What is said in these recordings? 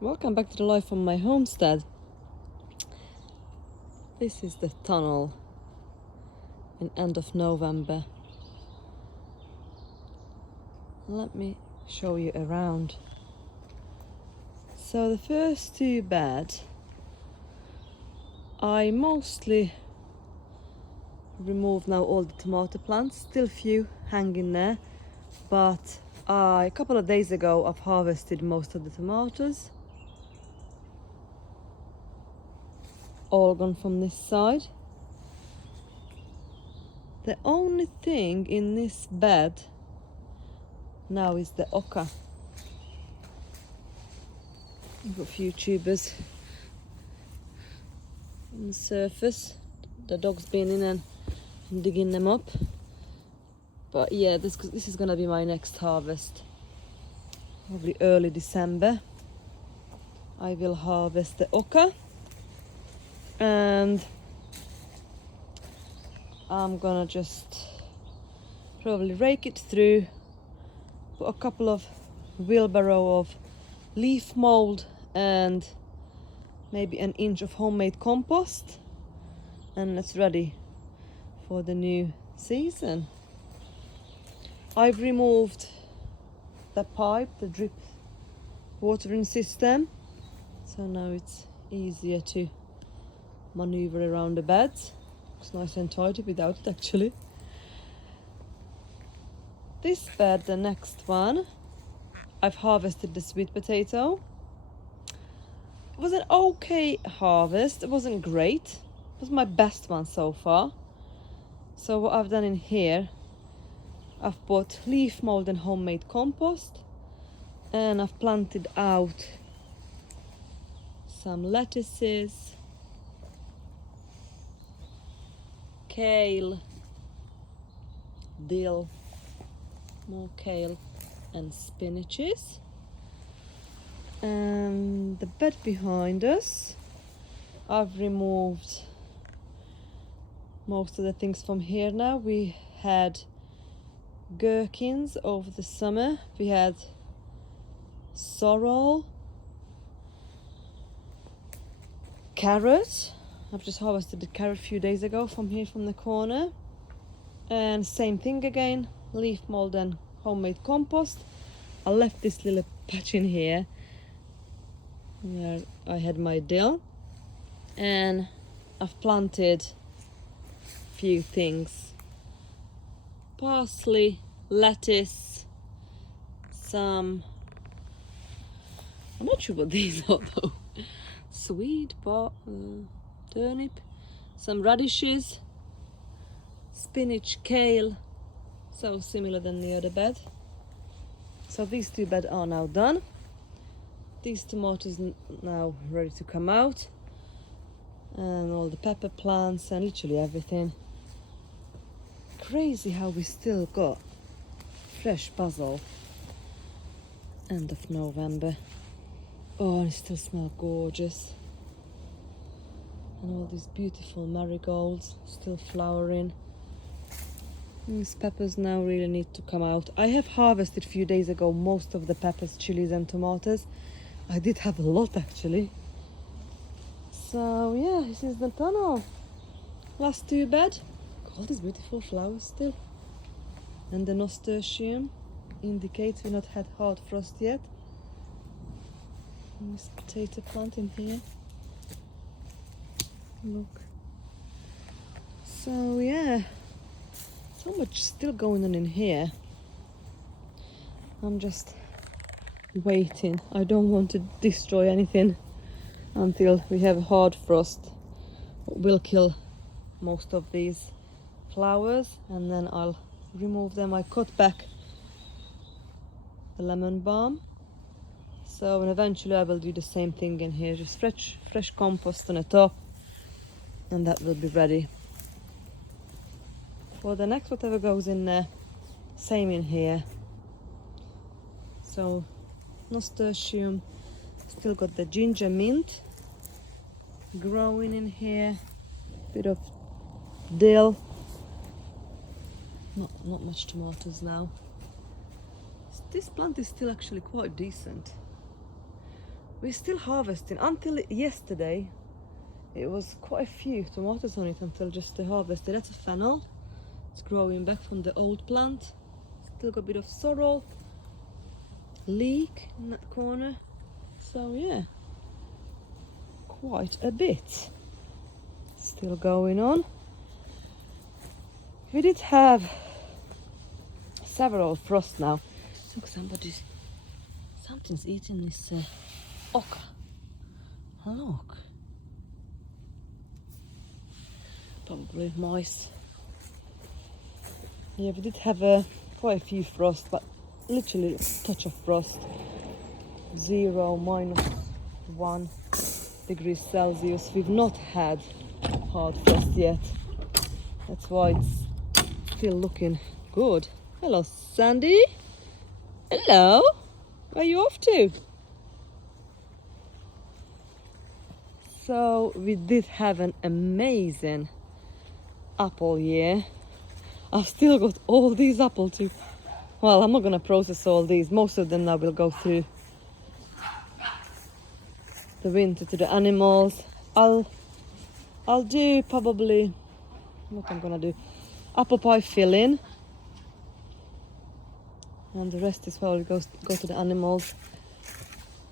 Welcome back to the life on my homestead. This is the tunnel in end of November. Let me show you around. So the first two beds I mostly removed now all the tomato plants, still few hanging there, but a couple of days ago I've harvested most of the tomatoes. All gone from this side. The only thing in this bed now is the oca. I've got a few tubers on the surface. The dog's been in and digging them up. But yeah, this is gonna be my next harvest. Probably early December. I will harvest the oca. And I'm gonna just probably rake it through, put a couple of wheelbarrow of leaf mold and maybe an inch of homemade compost, and it's ready for the new season. I've removed the pipe, the drip watering system, so now it's easier to maneuver around the beds. Looks nice and tidy without it actually. This bed, the next one, I've harvested the sweet potato. It was an okay harvest, it wasn't great. It was my best one so far. So what I've done in here, I've bought leaf mold and homemade compost, and I've planted out some lettuces, kale, dill, more kale and spinaches. And the bed behind us, I've removed most of the things from here now. We had gherkins over the summer, we had sorrel, carrot. I've just harvested the carrot a few days ago from here from the corner. And same thing again, leaf mold and homemade compost. I left this little patch in here where I had my dill, and I've planted a few things: parsley, lettuce, some, I'm not sure what these are though, sweet turnip, some radishes, spinach, kale, so similar than the other bed. So these two beds are now done. These tomatoes now ready to come out, and all the pepper plants and literally everything. Crazy how we still got fresh basil end of November. Oh, and it still smells gorgeous. And all these beautiful marigolds still flowering. These peppers now really need to come out. I have harvested a few days ago most of the peppers, chilies and tomatoes. I did have a lot actually. So yeah, this is the tunnel. Last two bed. All these beautiful flowers still. And the nasturtium indicates we've not had hard frost yet. And this potato plant in here. Look. So yeah, so much still going on in here. I'm just waiting. I don't want to destroy anything until we have hard frost. We'll kill most of these flowers and then I'll remove them. I cut back the lemon balm, so and eventually I will do the same thing in here, just fresh compost on the top, and that will be ready for the next whatever goes in there. Same in here. So nasturtium, still got the ginger mint growing in here, bit of dill, not much tomatoes now. This plant is still actually quite decent. we're still harvesting. Until yesterday, it was quite a few tomatoes on it until just the harvest. That's a fennel. It's growing back from the old plant. Still got a bit of sorrel, leek in that corner. So yeah, quite a bit still going on. We did have several frosts now. Look, something's eating this okra. Look, probably mice. Yeah, we did have quite a few frosts, but literally a touch of frost. 0, -1 degrees Celsius. We've not had hard frost yet. That's why it's still looking good. Hello, Sandy. Hello. Where are you off to? So we did have an amazing apple year. I've still got all these apples too. Well, I'm not gonna process all these. Most of them now will go through the winter to the animals. I'll do probably what I'm gonna do. Apple pie filling. And the rest is probably go to the animals.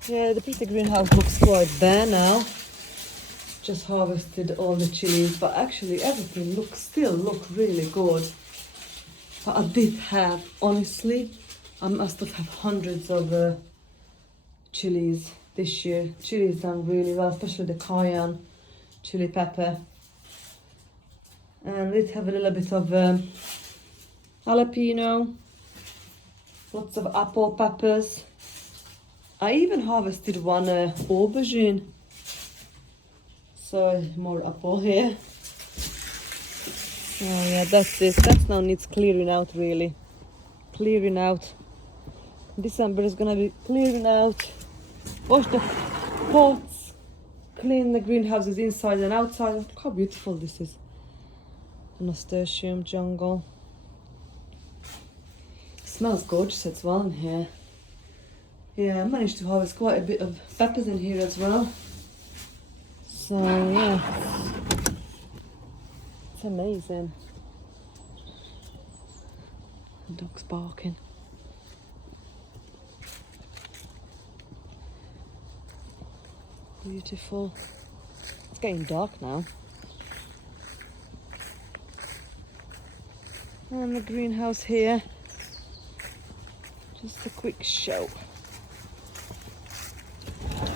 Yeah, the pretty greenhouse looks quite bare now. Just harvested all the chilies, but actually everything still look really good. But I did have, honestly, I must have had hundreds of chilies this year. Chilies done really well, especially the cayenne chili pepper. And it have a little bit of jalapeno, lots of apple peppers. I even harvested one aubergine. So more apple here. Oh yeah, that's it. That now needs clearing out, really. Clearing out. December is gonna be clearing out. Wash the pots. Clean the greenhouses inside and outside. Look how beautiful this is. Nasturtium jungle. Smells gorgeous as well in here. Yeah, I managed to harvest quite a bit of peppers in here as well. So yeah, it's amazing. The dog's barking. Beautiful. It's getting dark now. And the greenhouse here. Just a quick show.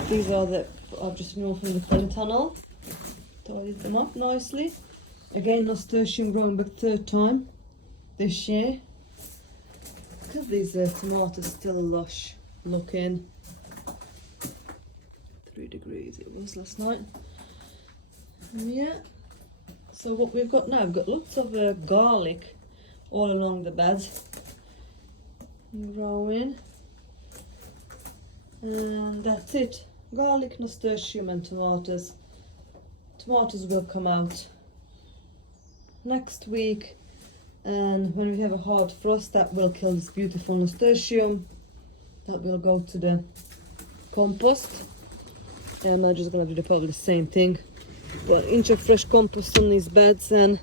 These are I've just removed from the polytunnel. Tidied them up nicely. Again, nasturtium growing back third time this year. Because these tomatoes still lush looking. 3 degrees it was last night. Yeah. So what we've got now, we've got lots of garlic all along the bed. Growing. And that's it. Garlic, nasturtium and tomatoes. Tomatoes will come out next week, and when we have a hard frost, that will kill this beautiful nasturtium. That will go to the compost, and I'm just gonna do probably the same thing. Put an inch of fresh compost on these beds, and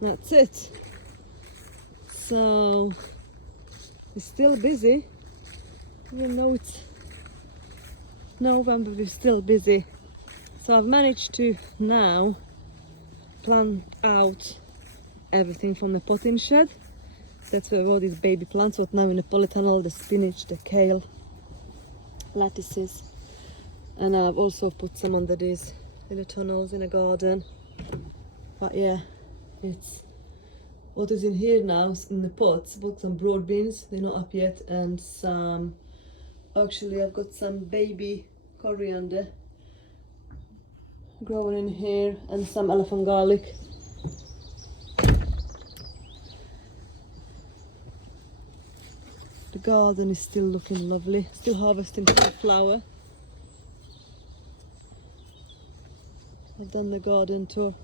that's it. So we're still busy, even though it's November, we're still busy. So I've managed to now plant out everything from the potting shed. That's where all these baby plants, what now in the polytunnel, the spinach, the kale, lettuces. And I've also put some under these little tunnels in the garden. But yeah, it's what is in here now in the pots. I bought some broad beans, they're not up yet, and some, actually I've got some baby coriander growing in here, and some elephant garlic. The garden is still looking lovely. Still harvesting flower. I've done the garden tour.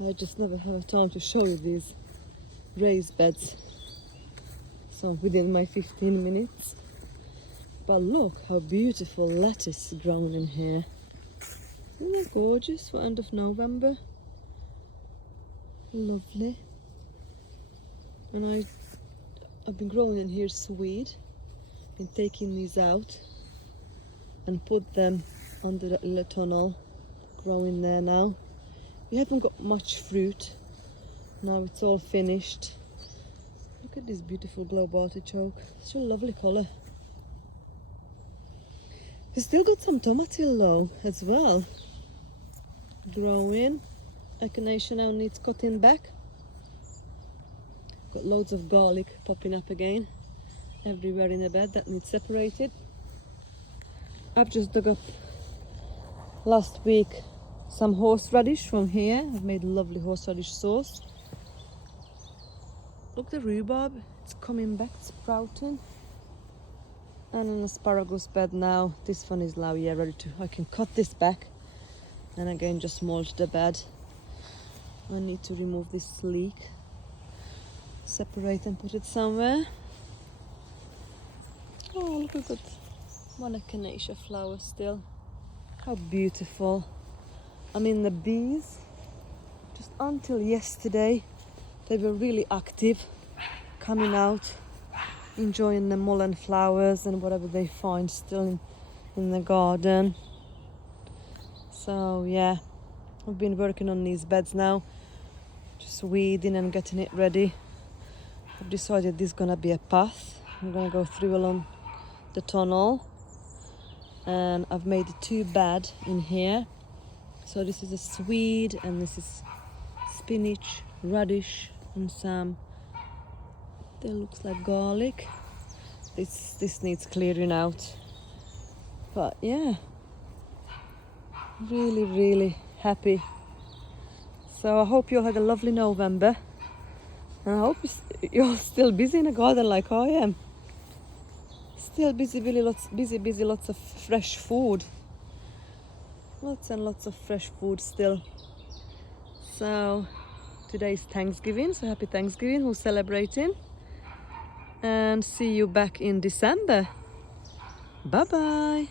I just never have time to show you these raised beds. So within my 15 minutes. But look how beautiful lettuce is grown in here. Isn't that gorgeous for end of November? Lovely. And I've been growing in here swede. Been taking these out and put them under that little tunnel, growing there now. We haven't got much fruit. Now it's all finished. Look at this beautiful globe artichoke. Such a lovely colour. We still got some tomatillo though as well. Growing. Echinacea now needs cutting back. Got loads of garlic popping up again. Everywhere in the bed that needs separated. I've just dug up last week some horseradish from here. I've made lovely horseradish sauce. Look, the rhubarb, it's coming back, sprouting. And an asparagus bed now. This one is now, yeah, ready to, I can cut this back and again just mulch the bed. I need to remove this leek, separate and put it somewhere. Oh, look at that one echinacea flower still. How beautiful. I mean, the bees, just until yesterday, they were really active, coming out, enjoying the mullein flowers and whatever they find still in the garden. So yeah, I've been working on these beds now, just weeding and getting it ready. I've decided this is gonna be a path. I'm gonna go through along the tunnel, and I've made 2 beds in here. So this is a swede and this is spinach, radish and some, that looks like garlic. This needs clearing out. But yeah, really happy. So I hope you all had a lovely November, and I hope you're still busy in the garden like I am. Still busy, really busy, lots of fresh food. Lots and lots of fresh food still. So today's Thanksgiving, so happy Thanksgiving, who's celebrating. And see you back in December. Bye bye.